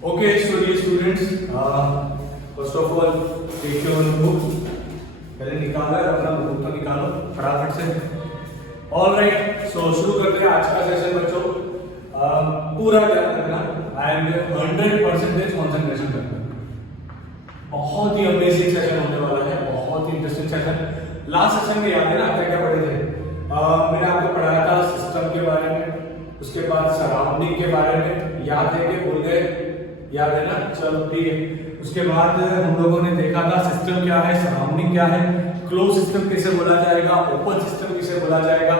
Okay, so dear students, first of all, take your book. पहले निकाला है अपना बुक तो निकालो फटाफट से। All right, so शुरू करते हैं आज का सेशन बच्चों। पूरा ध्यान रखना एंड 100% कंसंट्रेशन करना। बहुत ही अमेजिंग सेशन होने वाला है, बहुत ही इंटरेस्टिंग सेशन। लास्ट सेशन में याद है ना क्या क्या पढ़े थे? मैंने आपको पढ़ाया था सिस्टम के बारे में, उसके बाद सराउंडिंग के बारे में। याद है कि भूल गए? याद है ना? चलो ठीक है। उसके बाद हम लोगों ने देखा था सिस्टम क्या है, सराउंडिंग क्या है, क्लोज सिस्टम कैसे बोला जाएगा, ओपन सिस्टम कैसे बोला जाएगा,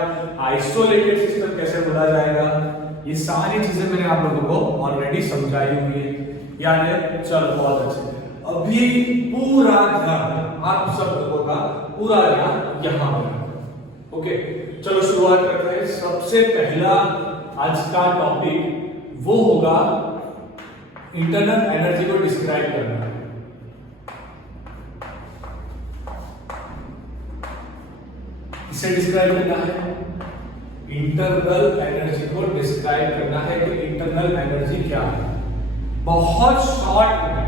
आइसोलेटेड सिस्टम कैसे बोला जाएगा। ये सारी चीजें मैंने आप लोगों को ऑलरेडी समझाई हुई है, याद है? चलो बहुत अच्छे। अभी पूरा ध्यान आप सब लोगों का पूरा ध्यान यहाँ पर। ओके, चलो शुरुआत करते हैं। सबसे पहला आज का टॉपिक वो होगा इंटरनल एनर्जी को डिस्क्राइब करना। इसे डिस्क्राइब करना है, इंटरनल एनर्जी को डिस्क्राइब करना है कि इंटरनल एनर्जी क्या है। बहुत शॉर्ट में,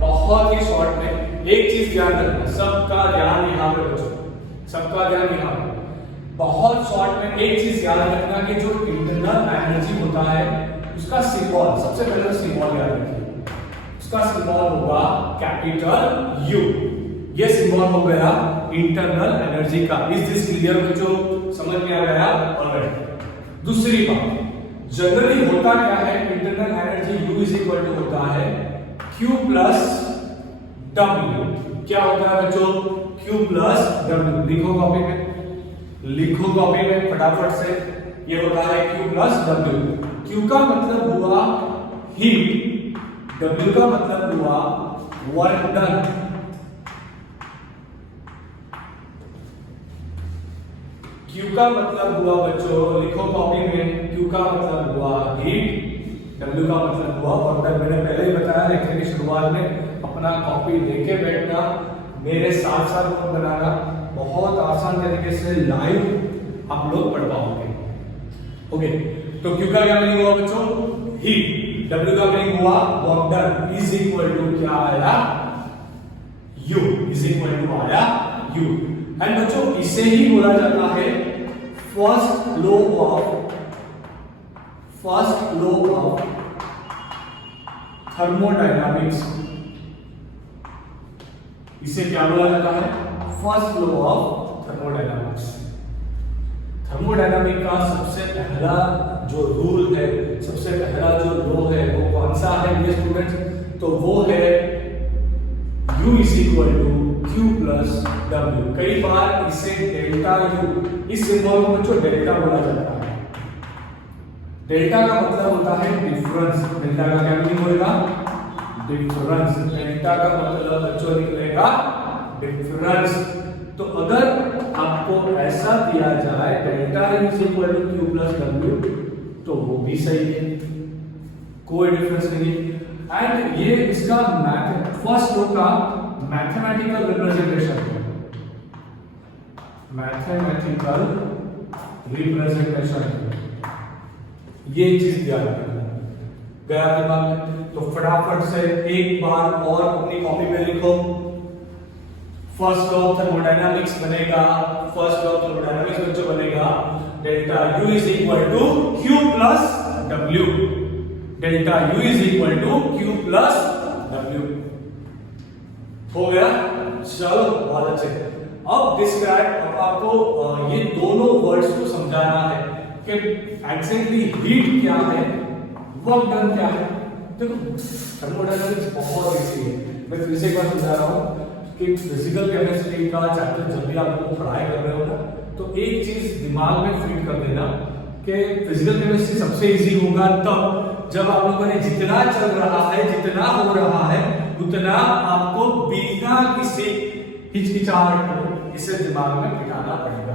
बहुत ही शॉर्ट में एक चीज ध्यान रखना, सबका ध्यान यहां पे बच्चों, सबका ध्यान यहां पे। बहुत शॉर्ट में एक चीज याद रखना कि जो इंटरनल एनर्जी होता है उसका सिंबल, सबसे पहले सिंबल याद रखिए, उसका सिंबल होगा कैपिटल यू। ये सिंबल हो गया इंटरनल एनर्जी का। इज दिस क्लियर बच्चों? समझ में आ गया? ऑलराइट। दूसरी बात, जनरली होता क्या है, internal energy U is equal to होता है क्यू प्लस डब्ल्यू। क्या होता है बच्चों? Q plus W. लिखो कॉपी में, लिखो कॉपी में फटाफट से। ये होता है क्यू प्लस डब्ल्यू। क्यू का मतलब हुआ हीट, डब्ल्यू का मतलब हुआ वर्क डन। क्यू का मतलब हुआ बच्चों, लिखो कॉपी में, क्यू का मतलब हुआ हीट, डब्ल्यू का मतलब हुआ वर्क डन। मैंने पहले ही बताया लेक्चर की शुरुआत में, अपना कॉपी लेके बैठना, मेरे साथ साथ नोट बनाना, बहुत आसान तरीके से लाइव आप लोग पढ़ पाओगे। ओके, तो क्यू का क्या मीनिंग हुआ बच्चों? हीट। डब्ल्यू का मीनिंग हुआ work done is equal to क्या आया? यू। इज इक्वल टू आया यू। एंड बच्चों इसे ही बोला जाता है फर्स्ट लॉ ऑफ थर्मोडायनामिक्स। इसे क्या बोला जाता है? First law of thermodynamics. Thermodynamic का सबसे पहला जो रूल है, सबसे पहला जो लॉ है वो कौन सा है ये स्टूडेंट्स? तो वो है U is equal to Q plus W. कई बार इसे डेल्टा यू, इस सिंबल को बच्चों डेल्टा बोला जाता है। डेल्टा का मतलब होता है डिफरेंस। डेल्टा का क्या मीनिंग होगा? डिफरेंस। डेल्टा का मतलब बच्चों निकलेगा डिफरेंस। तो अगर आपको ऐसा दिया जाए delta is equal to Q plus W, तो वो भी सही है, कोई डिफरेंस नहीं। एंड ये इसका फर्स्ट लॉ का मैथमेटिकल रिप्रेजेंटेशन है, मैथमेटिकल रिप्रेजेंटेशन है। ये चीज ध्यान रखना, गया दिमाग में? तो फटाफट से एक बार और अपनी कॉपी में लिखो। फर्स्ट लॉ ऑफ थर्मोडायनामिक्स बनेगा, फर्स्ट लॉ ऑफ थर्मोडायनामिक्स बच्चों बनेगा delta U is equal to Q plus W. Delta U is equal to Q plus W. हो गया? चलो बहुत अच्छे। अब डिस्क्राइब, अब आपको ये दोनों वर्ड्स को समझाना है कि एग्जैक्टली हीट क्या है, वर्क डन क्या है। देखो थर्मोडायनामिक्स बहुत इजी है, मैं फिर से एक बार समझा रहा हूँ कि फिजिकल केमिस्ट्री का चैप्टर जब भी आप लोग पढ़ाई कर रहे हो ना, तो एक चीज दिमाग में फिट कर देना कि फिजिकल केमिस्ट्री सबसे इजी होगा तब जब आप लोगों ने जितना चल रहा है, जितना हो रहा है, उतना आपको बिना किसी हिचकिचाहट इसे दिमाग में बिठाना पड़ेगा।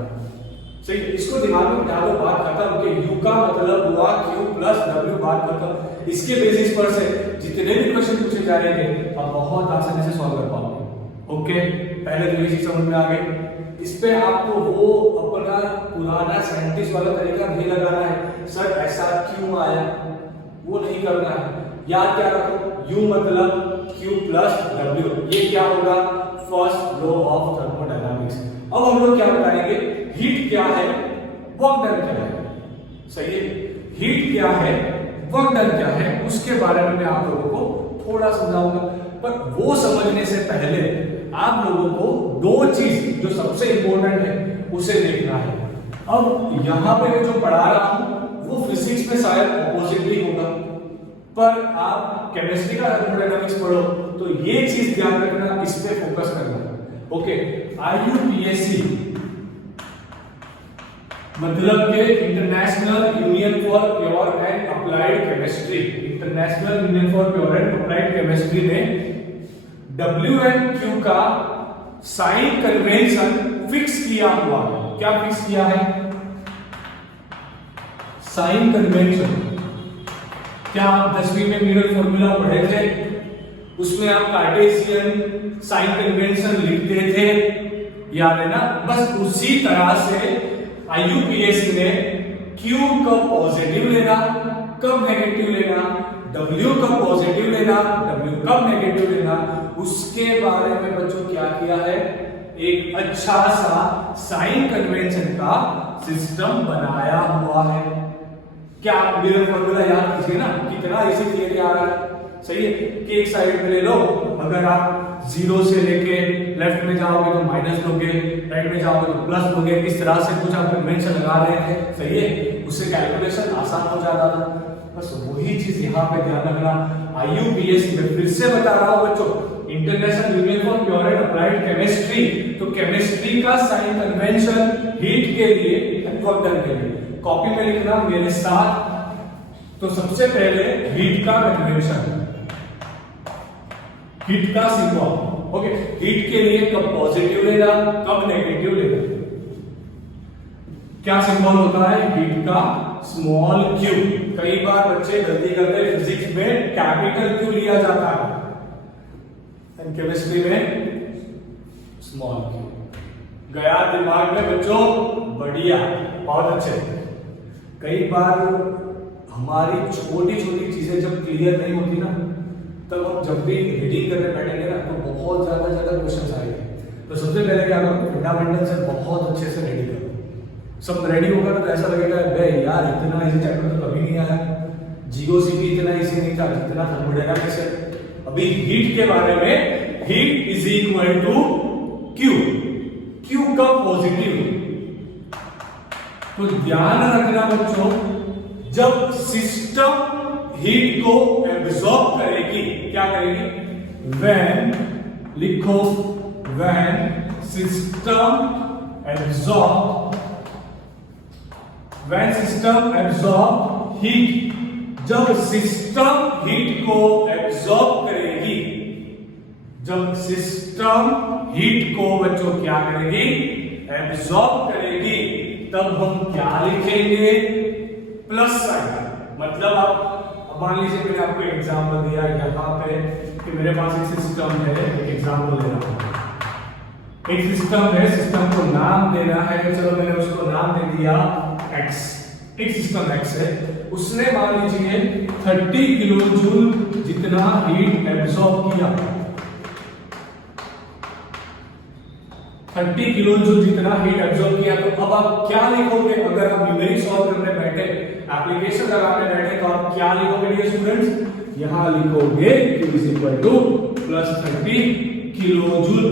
सही, इसको दिमाग में बिठा दो, बात खत्म। कि यू का मतलब हुआ क्यू प्लस डब्ल्यू, बात खत्म। इसके बेसिस पर से जितने भी क्वेश्चन पूछे जा रहे हैं आप बहुत आसानी से सॉल्व कर पाओगे। ओके, पहले तो ये चीज समझ में आ गई। इस पे आपको वो अपना पुराना साइंटिस्ट वाला तरीका नहीं लगाना है, सर ऐसा क्यों आया, वो नहीं करना है। याद क्या रखो, U मतलब Q प्लस W, ये क्या होगा, फर्स्ट लॉ ऑफ थर्मोडायनामिक्स। अब हम लोग क्या बताएंगे, हीट क्या है, वर्क डन क्या है, सही है, हीट क्या है, वर्क डन क्या है, उसके बारे में मैं आप लोगों को थोड़ा समझाऊंगा। पर वो समझने से पहले आप लोगों को दो चीज जो सबसे इंपॉर्टेंट है उसे देखना है। अब यहां पे जो पढ़ा रहा हूं वो फिजिक्स में शायद ऑपोजिटली होगा, पर आप केमिस्ट्री का थर्मोडायनामिक्स पढ़ो तो ये चीज ध्यान रखना, इस पे फोकस करना। ओके, IUPAC मतलब के international union for pure and applied chemistry, international union for pure and applied chemistry ने W एंड Q का साइन कन्वेंशन फिक्स किया हुआ है। क्या फिक्स किया है, साइन कन्वेंशन। क्या आप 10वीं में मिरर फॉर्मूला पढ़े थे, उसमें आप कार्टेशियन साइन कन्वेंशन लिखते थे, याद है ना, बस उसी तरह से IUPAC ने Q कब पॉजिटिव लेना, कब नेगेटिव लेना, W कब पॉजिटिव लेना, W कब नेगेटिव लेना, उसके बारे में बच्चों क्या किया है, एक अच्छा सा साइन कन्वेंशन का सिस्टम बनाया हुआ है। क्या आप मिरर फॉर्मूला याद कीजिए ना, कितना इजी थियरी आ रहा है, सही है, कि एक साइड पे ले लो, अगर आप 0 से लेके लेफ्ट में जाओगे तो माइनस लोगे, राइट में जाओगे तो प्लस लोगे, इस तरह से कुछ आप कन्वेंशन लगा रहे थे, सही है, उससे कैलकुलेशन आसान हो जाता था। बस वही चीज यहाँ पे ध्यान रखना। IUPAC में फिर से बता रहा हूं बच्चों, international union for pure and applied chemistry, तो केमिस्ट्री का साइन कन्वेंशन हीट के लिए, वर्क डन के लिए, कॉपी में लिखना मेरे साथ। तो सबसे पहले हीट का कन्वेंशन, हीट का सिंबल, ओके, हीट के लिए कब पॉजिटिव लेना, कब नेगेटिव लेना, क्या सिंबल होता है हीट का, स्मॉल q। कई बार बच्चे गलती करते हैं, फिजिक्स में कैपिटल Q लिया जाता है, केमिस्ट्री में स्मॉल q। गया दिमाग में बच्चों, बढ़िया, बहुत अच्छे। कई बार हमारी छोटी छोटी चीजें जब क्लियर नहीं होती ना, तब हम जब भी रीडिंग करने बैठेंगे ना तो बहुत ज्यादा क्वेश्चंस आएंगे। तो सबसे पहले क्या करो, फंडामेंटल से बहुत अच्छे से रेडी करो। सब रेडी होगा तो ऐसा लगेगा बे यार इतना इजी चैप्टर तो कभी नहीं आया, जीओसी इतना इजी नहीं था जितना थर्मोडायनामिक्स है। अभी हीट के बारे में, heat is equal to Q, Q का पॉजिटिव। तो ध्यान रखना बच्चों, जब सिस्टम हीट को एब्सॉर्ब करेगी, क्या करेगी, व्हेन, लिखो, when system absorb, when system absorb heat, जब सिस्टम हीट को एब्सॉर्ब करेगी, जब सिस्टम हीट को बच्चों क्या करेगी, एब्सॉर्ब करेगी, तब हम क्या लिखेंगे, प्लस साइन। मतलब आप मान लीजिए मैंने आपको एग्जांपल दिया यहाँ पे कि मेरे पास एक सिस्टम है, एक एग्जांपल दे रहा हूं, एक सिस्टम है, सिस्टम को नाम देना है, चलो मैंने उसको नाम दे दिया x, एक सिस्टम x है, उसने मान लीजिए 30 किलो जूल जितना हीट एब्सॉर्ब किया, 30 किलो जूल जितना हीट एब्सॉर्ब किया। तो अब आप क्या लिखोगे, अगर आप न्यूमेरिक सॉल्व करने बैठे, एप्लीकेशन लगाने बैठे, तो आप क्या लिखोगे डियर स्टूडेंट्स, यहां लिखोगे Q is equal two plus 30 kilo joule.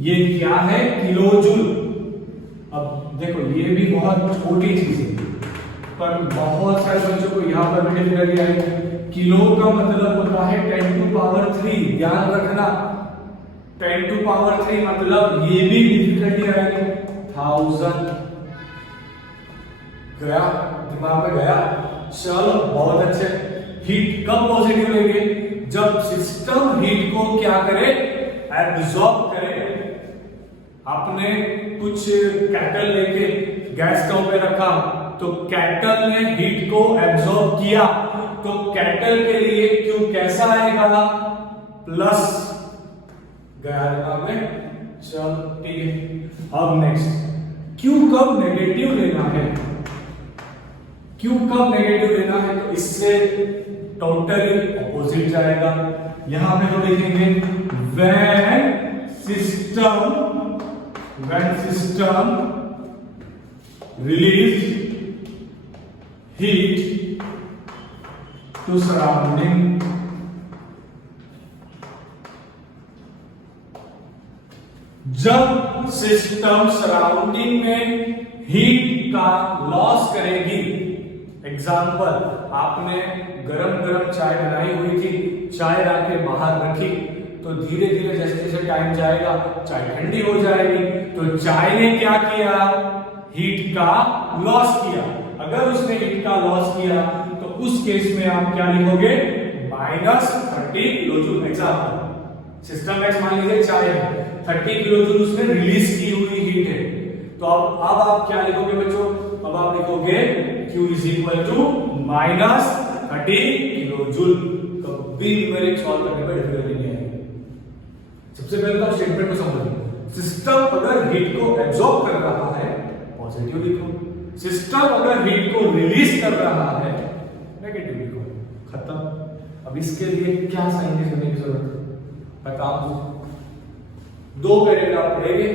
ये क्या है, किलो जूल। अब देखो ये भी बहुत छोटी चीज है, पर बहुत सारे बच्चों को यहां पर भी डिफिकल्टी आई। किलो का मतलब होता है 10 टू पावर 3, ध्यान रखना, 10 टू पावर 3 मतलब ये भी डिफिकल्टी आएगी, 1000। गया दिमाग में गया, चलो बहुत अच्छे। हीट कब पॉजिटिव लेंगे, जब सिस्टम हीट को क्या करे, एब्सॉर्ब करे। आपने कुछ कैटल लेके गैस स्टोव पे रखा, तो कैटल ने हीट को एब्सॉर्ब किया, तो कैटल के लिए Q कैसा आएगा, प्लस। गया दिमाग में, चल ठीक है। अब नेक्स्ट, Q कब नेगेटिव लेना है, Q कब नेगेटिव लेना है, तो इससे टोटली ऑपोजिट जाएगा। यहां पे तो लिखेंगे when system release heat to surrounding, जब सिस्टम सराउंडिंग में हीट का लॉस करेगी। एग्जाम्पल, आपने गरम गरम चाय बनाई हुई थी, चाय रख के बाहर रखी, तो धीरे धीरे जैसे जैसे टाइम जाएगा चाय ठंडी हो जाएगी। तो चाय ने क्या किया? हीट का लॉस किया। अगर उसने हीट का लॉस किया तो उस केस में आप क्या लिखोगे? -30 kilo joule. Example, system x मान लीजिए चाय है, 30 किलो जूल उसने रिलीज की हुई हीट है। तो अब आप क्या लिखोगे बच्चों? अब आप लिखोगे Q is equal to -30 kilo joule. कभी न्यूमेरिक सॉल्व करने में डिफिकल्टी नहीं आएगी। सबसे पहले तो आप स्टेटमेंट को समझिए। सिस्टम अगर हीट को एब्जॉर्ब कर रहा है, पॉजिटिव लिखो। सिस्टम अगर हीट को रिलीज कर रहा है, नेगेटिव लिखो। खत्म। अब इसके लिए क्या साइन करने की जरूरत है? मैं काम दो पैराग्राफ पढ़ेंगे,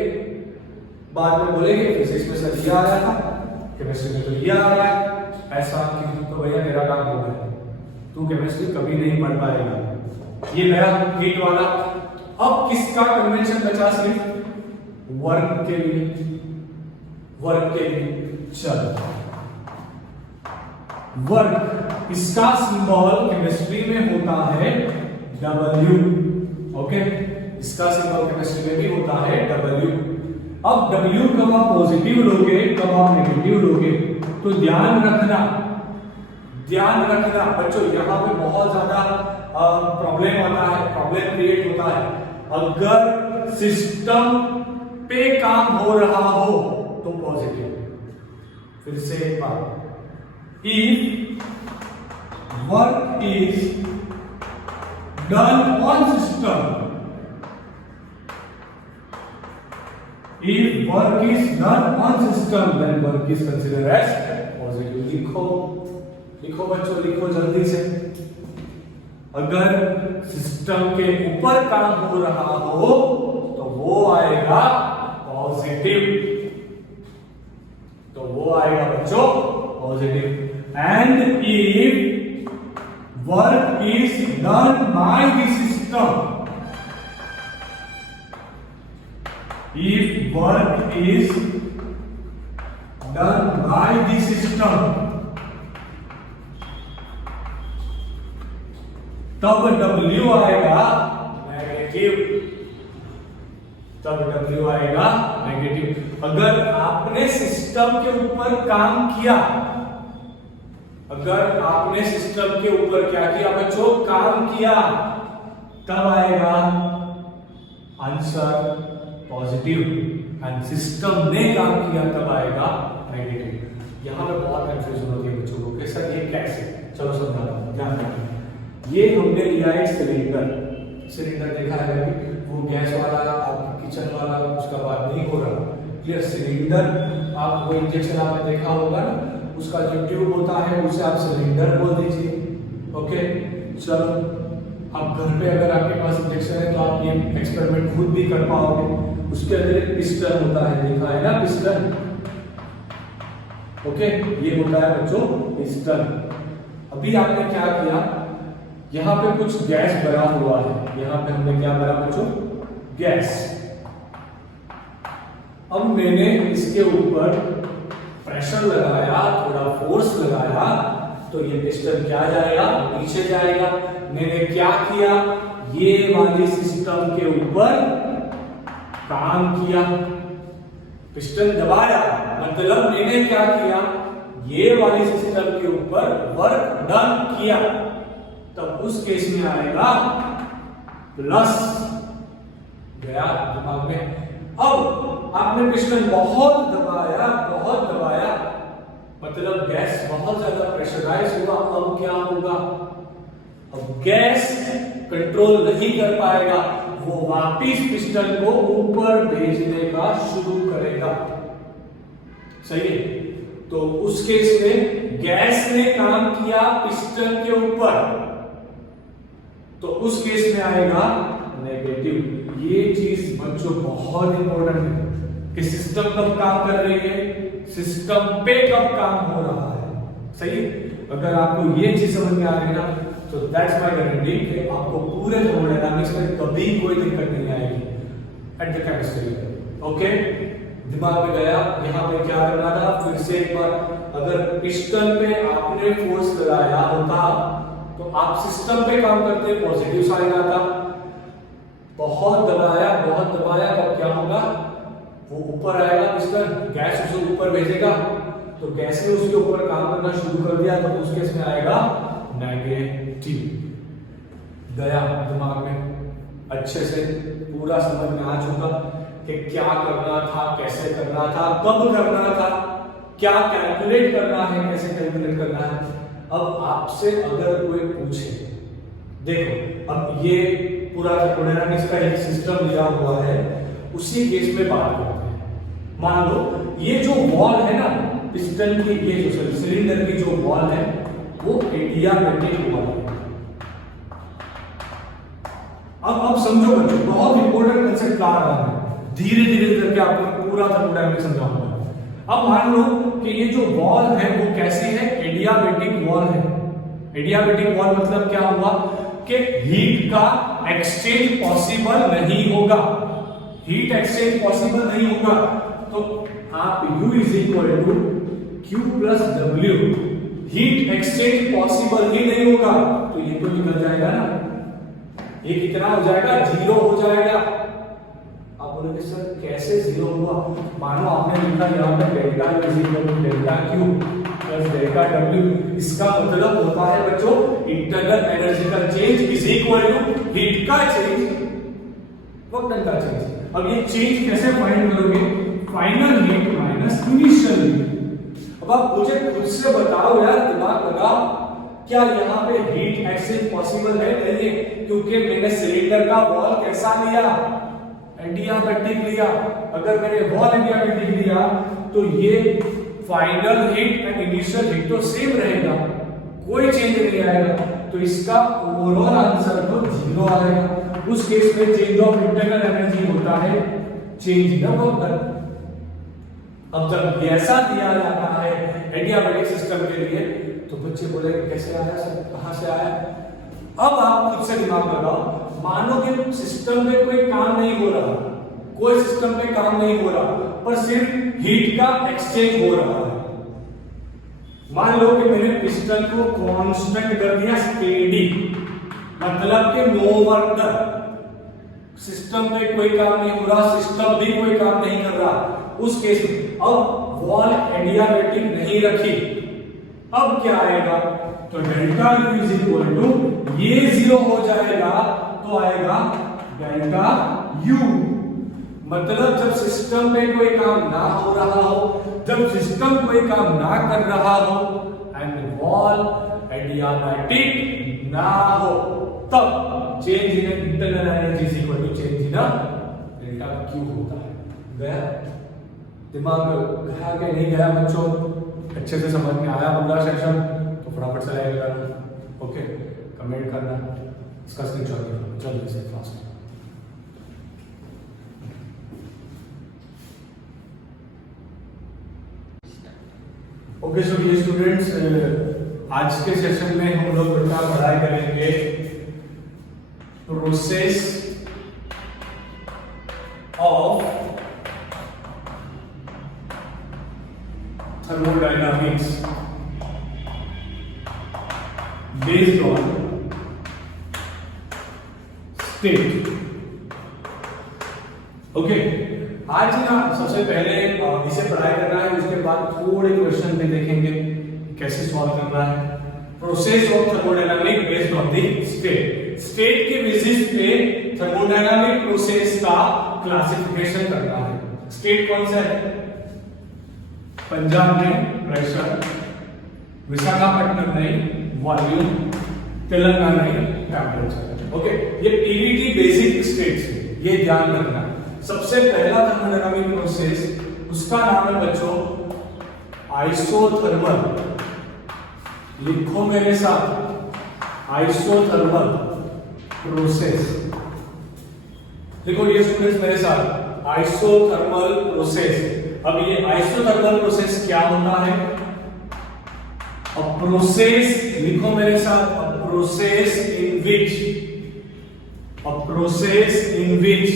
बाद में बोलेंगे फिजिक्स में सर ये आ रहा था, केमिस्ट्री में तो ये आ रहा है। ऐसा कि तो भैया तेरा काम हो गया, तू केमिस्ट्री कभी नहीं पढ़ पाएगा। ये गया हीट वाला। अब किसका कन्वेंशन बचा? सिर्फ वर्क के लिए। वर्क के लिए चलो, वर्क इसका सिंबल केमिस्ट्री में होता है W। ओके, इसका सिंबल केमिस्ट्री में भी होता है W। अब W कब आप पॉजिटिव लोगे, कब आप नेगेटिव लोगे, तो ध्यान रखना बच्चों, यहां पे बहुत ज्यादा प्रॉब्लम आता है, प्रॉब्लम क्रिएट होता है। अगर सिस्टम पे काम हो रहा हो तो पॉजिटिव। फिर से एक बार, if work is done on system, if work is done on system then work is considered as positive। लिखो बच्चों, लिखो जल्दी से। अगर सिस्टम के ऊपर काम हो रहा हो तो वो आएगा पॉजिटिव, बच्चों positive. And if work is done by the system, if work is done by the system, तब W आएगा नेगेटिव, अगर आपने सिस्टम के ऊपर काम किया, क्या किया बच्चों? काम किया, तब आएगा आंसर पॉजिटिव। एंड सिस्टम ने काम किया तब आएगा नेगेटिव। यहां पे बहुत कंफ्यूजन होती है बच्चों को कि सर ये कैसे? चलो समझाता हूं, ध्यान रखिए। ये हमने लिया है सिलेंडर देखा है अभी, वो गैस वाला आपके किचन वाला, उसका बात नहीं हो रहा। क्लियर? सिलेंडर आप वो इंजेक्शन आपने देखा होगा ना, उसका जो ट्यूब होता है उसे आप सिलेंडर बोल दीजिए। ओके, चलो अब घर पे अगर आपके पास इंजेक्शन है तो आप ये एक्सपेरिमेंट खुद भी कर पाओगे। उसके अंदर एक पिस्टन होता है, देखा है ना पिस्टन? ओके, ये होता है बच्चों पिस्टन। अभी आपने क्या किया? यहां पे कुछ गैस भरा हुआ है, यहां पे हमने क्या भरा बच्चों? गैस। अब मैंने इसके ऊपर प्रेशर लगाया, थोड़ा फोर्स लगाया, तो ये पिस्टन क्या जाएगा? नीचे जाएगा। मैंने क्या किया? ये वाली सिस्टम के ऊपर काम किया, पिस्टन दबाया, मतलब मैंने क्या किया? ये वाली सिस्टम के ऊपर वर्क डन किया, तब उस केस में आएगा प्लस। गया दिमाग में? अब आपने पिस्टन बहुत दबाया, मतलब गैस बहुत ज्यादा प्रेशराइज हुआ। अब क्या होगा? अब गैस कंट्रोल नहीं कर पाएगा, वो वापिस पिस्टन को ऊपर भेजने का शुरू करेगा। सही है? तो उस केस में गैस ने काम किया पिस्टन के ऊपर, तो उस केस में आएगा नेगेटिव। ये चीज बच्चों बहुत इंपॉर्टेंट है कि सिस्टम कब काम कर रही है, सिस्टम पे कब काम हो रहा है। सही है? अगर आपको ये चीज समझ में आ रही है ना, तो दैट्स माय गारंटी कि आपको पूरे थर्मोडायनामिक्स में कभी कोई दिक्कत नहीं आएगी एट द केमिस्ट्री। ओके, दिमाग में गया। यहाँ पे क्या करना था, फिर से एक बार, अगर पिस्टन पे आपने फोर्स लगाया होता तो आप सिस्टम पे काम करते पॉजिटिव साइन आता। बहुत दबाया तब क्या होगा, वो ऊपर आएगा पिस्टन, गैस उसे ऊपर भेजेगा, तो गैस ने उसके ऊपर काम करना शुरू कर दिया, तो उस केस में आएगा नेगेटिव। गया दिमाग में, अच्छे से पूरा समझ में आ चुका कि क्या करना था, कैसे करना था, कब करना था, क्या कैलकुलेट करना है, कैसे कैलकुलेट करना है। अब आपसे अगर कोई पूछे, देखो अब ये पूरा थर्मोडायनामिक्स का एक सिस्टम दिया हुआ है, उसी केस में बात करते हैं। मान लो ये जो वॉल है ना पिस्टन की, ये जो सिलेंडर की जो वॉल है वो एडियाबैटिक वॉल है। अब समझो बच्चों, बहुत इंपॉर्टेंट कंसेप्ट ला रहा हूं, धीरे धीरे करके आपको पूरा थर्मोडायनामिक्स समझाऊंगा। अब मान लो कि ये जो वॉल है वो कैसी है, एडियाबैटिक वॉल है। एडियाबैटिक वॉल मतलब क्या हुआ कि हीट का एक्सचेंज पॉसिबल नहीं होगा, हीट एक्सचेंज पॉसिबल नहीं होगा। तो आप U is equal to Q plus W, heat exchange possible ही नहीं होगा, तो ये तो निकल जाएगा ना, ये कितना हो जाएगा, जीरो हो जाएगा। आप बोलोगे सर कैसे जीरो हुआ, मानो आपने लिखा यहाँ पे delta is equal to delta Q plus delta W, इसका मतलब होता है बच्चों इंटरनल एनर्जी का change is equal to heat का चेंज, वर्क डन का चेंज। अब ये चेंज कैसे फाइंड करोगे, final heat minus initial heat. अब आप मुझे खुद से बताओ यार, दिमाग लगाओ, क्या यहाँ पे हीट एक्सचेंज पॉसिबल है? नहीं, क्योंकि मैंने सिलेंडर का वॉल कैसा लिया, एडियाबैटिक लिया। अगर मैंने वॉल एडियाबैटिक लिया तो ये final heat and initial heat तो सेम रहेगा, कोई चेंज नहीं आएगा, तो इसका ओवरऑल आंसर तो जीरो आएगा। उस केस में चेंज ऑफ इंटरनल एनर्जी होता है चेंज इन वर्क डन। अब जब ऐसा दिया जाता है एडियाबैटिक सिस्टम के लिए, तो बच्चे बोलेंगे कैसे आया सर, कहां से आया। अब आप खुद से दिमाग लगाओ, मानो कि सिस्टम में कोई काम नहीं हो रहा, कोई सिस्टम में काम नहीं हो रहा, पर सिर्फ हीट का एक्सचेंज हो रहा है। मान लो कि मैंने पिस्टन को कांस्टेंट कर दिया स्टेडी, मतलब कि नो वर्क डन, सिस्टम में कोई काम नहीं हो रहा, सिस्टम भी कोई काम नहीं कर रहा। उस केस में अब वॉल एडियाबैटिक नहीं रखी, अब क्या आएगा, तो delta U is equal to, ये जीरो हो जाएगा तो आएगा डेल्टा U। मतलब जब सिस्टम में कोई काम ना हो रहा हो, जब सिस्टम कोई काम ना कर रहा हो एंड वॉल एडियाबैटिक ना हो, तब change in internal energy is equal to change in delta Q होता है। गया दिमाग में, गया कि नहीं गया बच्चों, अच्छे से समझ में आया पूरा सेक्शन? तो फटाफट से लाइक करना, ओके, कमेंट करना, इसका स्क्रीनशॉट लेना जल्दी से फास्ट। ओके सो ये स्टूडेंट्स, आज के सेशन में हम लोग बेटा पढ़ाई करेंगे process of thermodynamics based on state। Okay, आज ना सबसे पहले इसे पढ़ाई करना है, उसके बाद थोड़े क्वेश्चन भी देखेंगे कैसे सॉल्व करना है। Process of thermodynamic based on the state, state के बेसिस पे थर्मोडायनामिक प्रोसेस का क्लासिफिकेशन करना है। स्टेट कौन सा है, पंजाब में प्रेशर, विशाखापट्टनम में वॉल्यूम, तेलंगाना में टेम्परेचर। ओके, ये पीवीटी बेसिक स्टेट्स है, ये ध्यान रखना। सबसे पहला थर्मोडायनामिक प्रोसेस, उसका नाम है बच्चों आइसोथर्मल। लिखो मेरे साथ, आइसोथर्मल। प्रोसेस। देखो ये स्टूडेंट्स मेरे साथ, आइसोथर्मल प्रोसेस। अब ये आइसोथर्मल प्रोसेस क्या होता है? अ प्रोसेस, लिखो मेरे साथ, अ process in which, a process in which,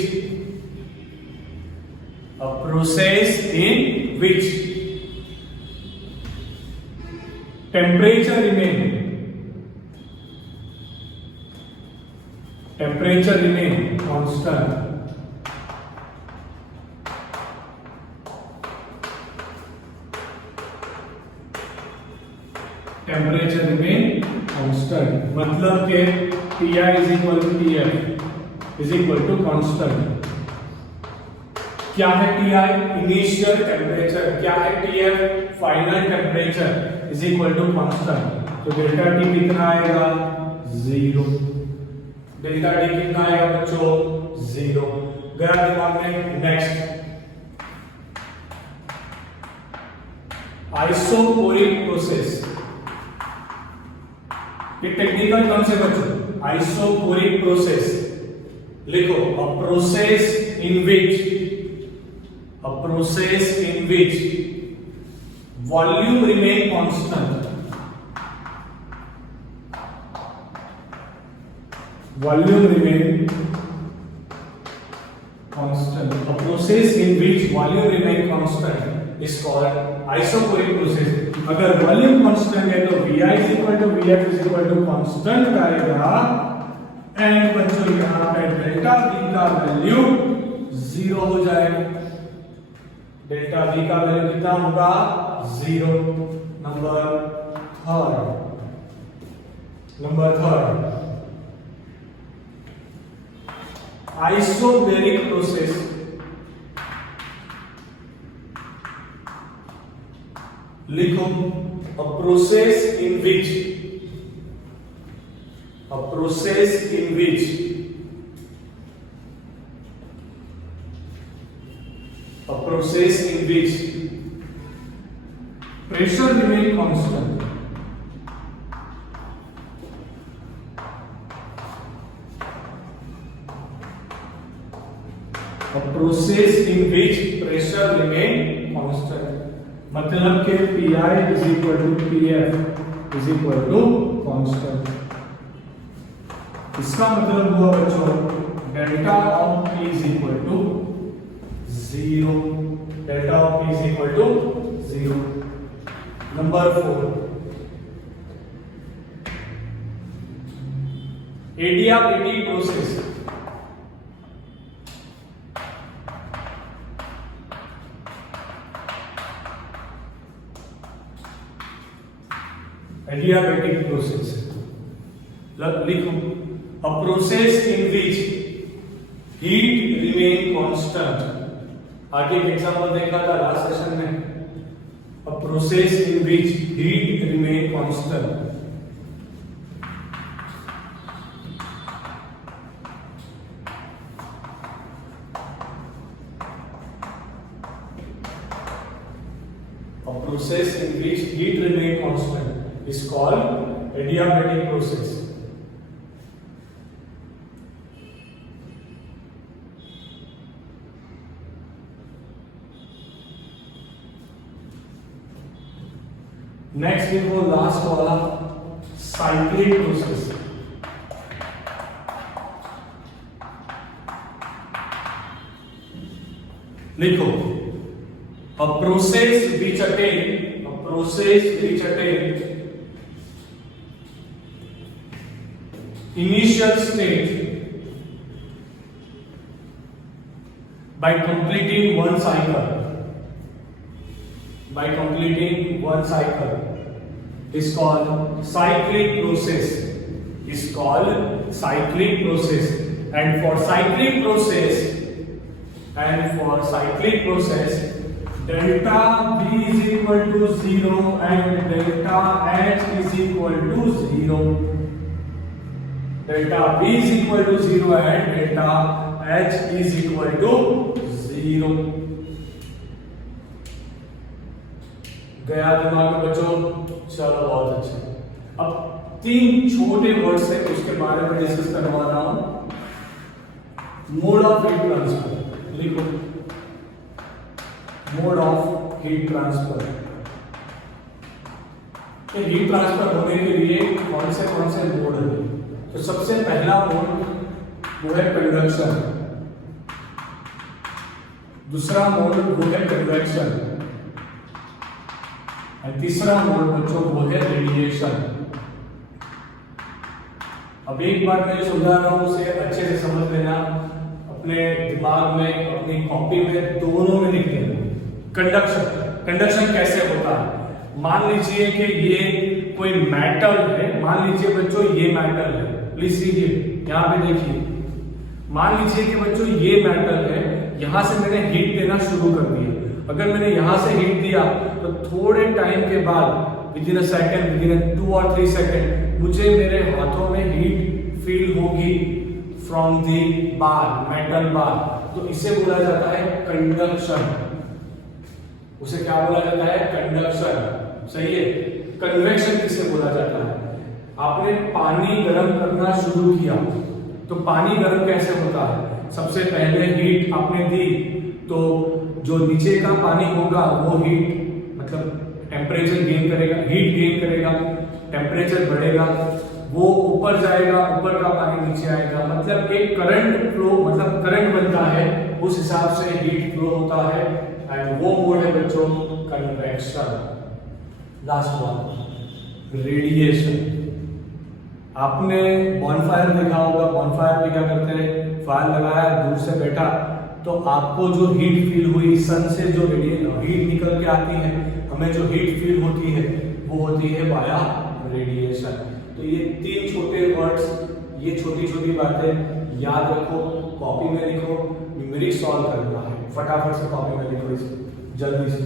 a process in which temperature remain constant, temperature remain constant, मतलब के Ti is equal to Tf is equal to constant। क्या है Ti? Initial temperature. क्या है Tf? Final temperature is equal to constant. तो delta T कितना आएगा? 0। Delta T कितना आएगा बच्चों? 0। गया दिमाग में? Next, isochoric process. ये टेक्निकल टर्म से बच्चों, आइसोकोरिक प्रोसेस लिखो, a process in which, a process in which volume remain constant, volume remain constant, a process in which volume remain constant is called isochoric process। अगर volume constant है तो Vi is equal to Vf is equal to constant आएगा, and बच्चों यहाँ पे delta V का value 0 हो जाएगा। डेल्टा V का वैल्यू कितना होगा? 0। Number third, isobaric process. लिखो, a process in which, a process in which a process in which pressure remain constant, a process in which pressure remain constant, मतलब के Pi is equal to Pf is equal to constant। इसका मतलब हुआ बच्चों, delta of P is equal to 0, delta of P is equal to 0। Number 4, adiabatic process. Adiabatic process लिखो, a process in which heat remain constant. आगे एक example देखा था last session में, a process in which heat remain constant. A process in which heat remain constant is called adiabatic process। Next देखो, last वाला cyclic process. लिखो, a process which attain initial state by completing one cycle, is called cyclic process, and for cyclic process delta V is equal to 0 and delta H is equal to 0, delta V is equal to 0 and delta H is equal to 0। गया दिमाग में बच्चों? चलो बहुत अच्छा। अब तीन छोटे वर्ड्स है उसके बारे में डिस्कस करवा रहा हूं। मोड ऑफ हीट ट्रांसफर लिखो, mode of heat transfer. Heat transfer होने के लिए कौन से मोड है? तो सबसे पहला मोड वो है कंडक्शन, दूसरा मोड वो है कन्वेक्शन, और तीसरा मोड बच्चों वो है रेडिएशन। अब एक बार मैं समझा रहा हूं, उसे अच्छे से समझ लेना, अपने दिमाग में अपनी कॉपी में दोनों में लिख देना। कंडक्शन कैसे होता है? मान लीजिए कि ये कोई मेटल है, मान लीजिए बच्चों ये मेटल है, प्लीज लीजिए यहां पे देखिए, मान लीजिए कि बच्चों ये मेटल है, यहां से मैंने हीट देना शुरू कर दिया। अगर मैंने यहां से हीट दिया तो थोड़े टाइम के बाद with in a second, with in 2 और 3 सेकंड मुझे मेरे हाथों में हीट फील होगी from the bar, metal bar. तो इसे बोला जाता है कंडक्शन। उसे क्या बोला जाता है? कंडक्शन। सही है। कन्वेक्शन किसे बोला जाता है? आपने पानी गर्म करना शुरू किया तो पानी गर्म कैसे होता है? सबसे पहले हीट आपने दी तो जो नीचे का पानी होगा वो हीट मतलब टेम्परेचर गेन करेगा, हीट गेन करेगा, टेम्परेचर बढ़ेगा, वो ऊपर जाएगा, ऊपर का पानी नीचे आएगा, मतलब एक करंट फ्लो, मतलब करंट बनता है, उस हिसाब से हीट फ्लो होता है। एंड वो मोड है बच्चों कन्वेक्शन। Last one radiation. आपने बॉनफायर देखा होगा, बॉनफायर में क्या करते हैं? फायर लगाया, दूर से बैठा, तो आपको जो हीट फील हुई सन से जो हीट निकल के आती है, हमें जो हीट फील होती है वो होती है वाया रेडिएशन। तो ये तीन छोटे वर्ड्स, ये छोटी छोटी बातें याद रखो, कॉपी में लिखो, न्यूमेरिक सॉल्व करना है, फटाफट से कॉपी में लिखो इसे जल्दी से।